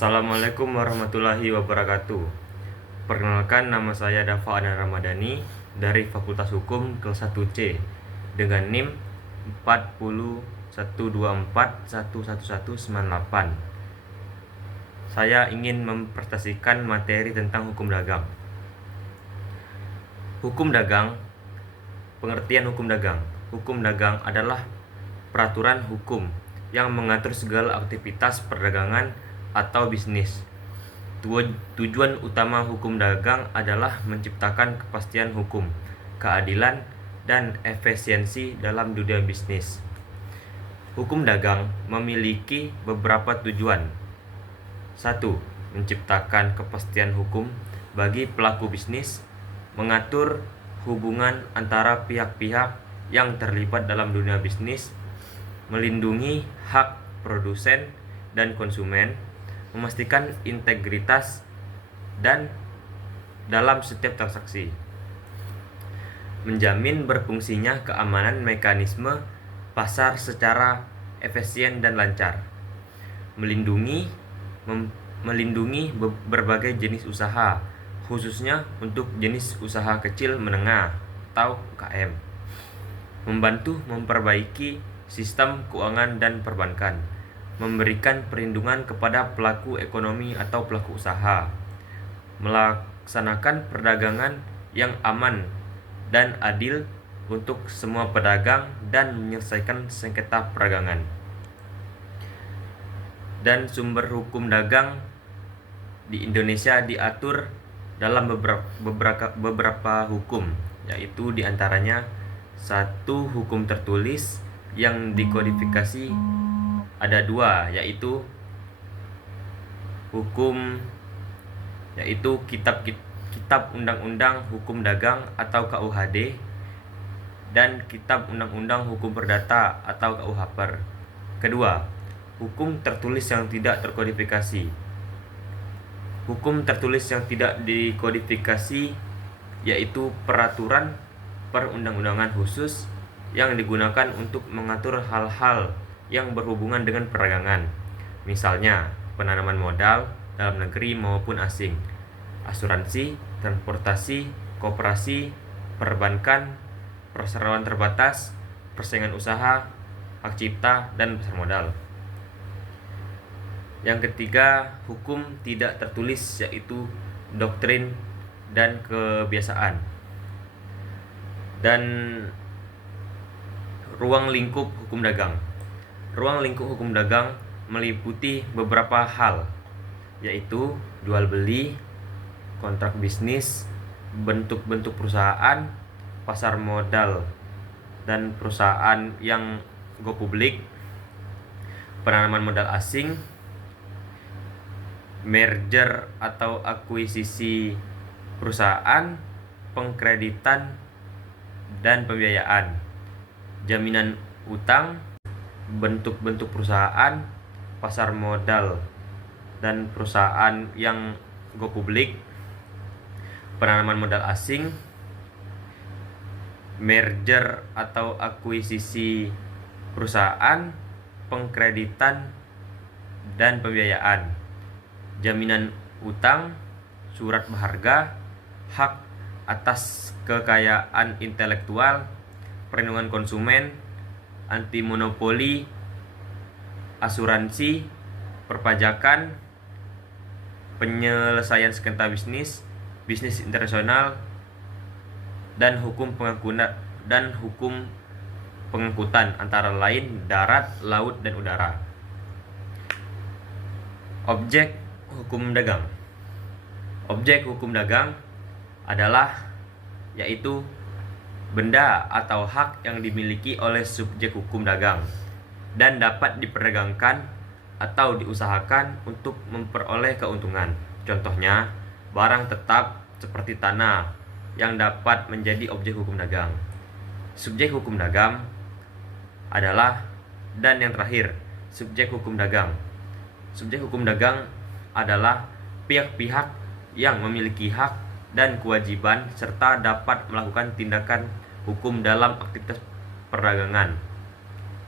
Assalamualaikum warahmatullahi wabarakatuh. Perkenalkan, nama saya Dafa Adan Ramadhani dari Fakultas Hukum kelas 1C dengan NIM 4012411198. Saya ingin mempresentasikan materi tentang hukum dagang. Hukum dagang, pengertian hukum dagang. Hukum dagang adalah peraturan hukum yang mengatur segala aktivitas perdagangan atau bisnis. Tujuan utama hukum dagang adalah menciptakan kepastian hukum, keadilan, dan efisiensi dalam dunia bisnis. Hukum dagang memiliki beberapa tujuan. 1. Menciptakan kepastian hukum bagi pelaku bisnis, mengatur hubungan antara pihak-pihak yang terlibat dalam dunia bisnis, melindungi hak produsen dan konsumen, memastikan integritas dan dalam setiap transaksi, menjamin berfungsinya keamanan mekanisme pasar secara efisien dan lancar, melindungi berbagai jenis usaha, khususnya untuk jenis usaha kecil menengah atau UKM, membantu memperbaiki sistem keuangan dan perbankan, memberikan perlindungan kepada pelaku ekonomi atau pelaku usaha, melaksanakan perdagangan yang aman dan adil untuk semua pedagang dan menyelesaikan sengketa perdagangan. Dan sumber hukum dagang di Indonesia diatur dalam beberapa hukum, yaitu diantaranya 1. Hukum tertulis yang dikodifikasi ada 2, yaitu Kitab Undang-Undang Hukum Dagang atau KUHD dan Kitab Undang-Undang Hukum Perdata atau KUHPER. Kedua, hukum tertulis yang tidak terkodifikasi. Hukum tertulis yang tidak dikodifikasi yaitu peraturan perundang-undangan khusus yang digunakan untuk mengatur hal-hal yang berhubungan dengan perdagangan, misalnya penanaman modal dalam negeri maupun asing, asuransi, transportasi, koperasi, perbankan, perseroan terbatas, persaingan usaha, hak cipta, dan pasar modal. Yang ketiga, hukum tidak tertulis yaitu doktrin dan kebiasaan. Dan ruang lingkup hukum dagang. Ruang lingkup hukum dagang meliputi beberapa hal, yaitu jual beli, kontrak bisnis, bentuk-bentuk perusahaan, pasar modal dan perusahaan yang go publik, penanaman modal asing, merger atau akuisisi perusahaan, pengkreditan dan pembiayaan, jaminan utang, bentuk-bentuk perusahaan, pasar modal dan perusahaan yang go publik, penanaman modal asing, merger atau akuisisi perusahaan, pengkreditan dan pembiayaan, jaminan utang, surat berharga, hak atas kekayaan intelektual, perlindungan konsumen, anti monopoli, asuransi, perpajakan, penyelesaian sengketa bisnis, bisnis internasional, dan hukum pengangkutan antara lain darat, laut, dan udara. Objek hukum dagang. Objek hukum dagang adalah yaitu benda atau hak yang dimiliki oleh subjek hukum dagang dan dapat diperdagangkan atau diusahakan untuk memperoleh keuntungan. Contohnya, barang tetap seperti tanah yang dapat menjadi objek hukum dagang. Subjek hukum dagang adalah, dan yang terakhir, subjek hukum dagang. Subjek hukum dagang adalah pihak-pihak yang memiliki hak dan kewajiban serta dapat melakukan tindakan hukum dalam aktivitas perdagangan.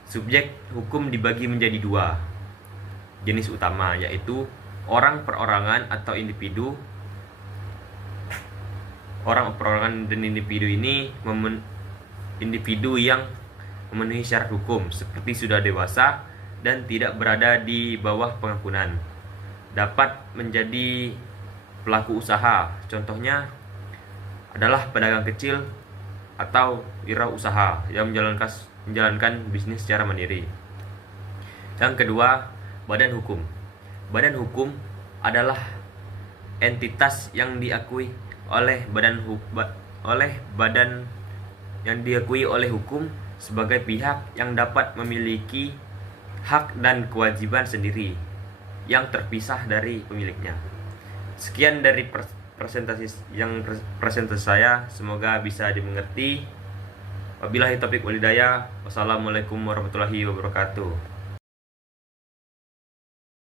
Subjek hukum dibagi menjadi 2 jenis utama, yaitu orang perorangan atau individu. Orang perorangan dan individu ini individu yang memenuhi syarat hukum seperti sudah dewasa dan tidak berada di bawah pengampunan, dapat menjadi pelaku usaha. Contohnya adalah pedagang kecil atau wirausaha yang menjalankan bisnis secara mandiri. Yang kedua, badan hukum. Badan hukum adalah entitas yang diakui oleh badan yang diakui oleh hukum sebagai pihak yang dapat memiliki hak dan kewajiban sendiri yang terpisah dari pemiliknya. Sekian dari presentasi saya, semoga bisa dimengerti. Wabillahi taufiq wal hidayah. Wassalamualaikum warahmatullahi wabarakatuh.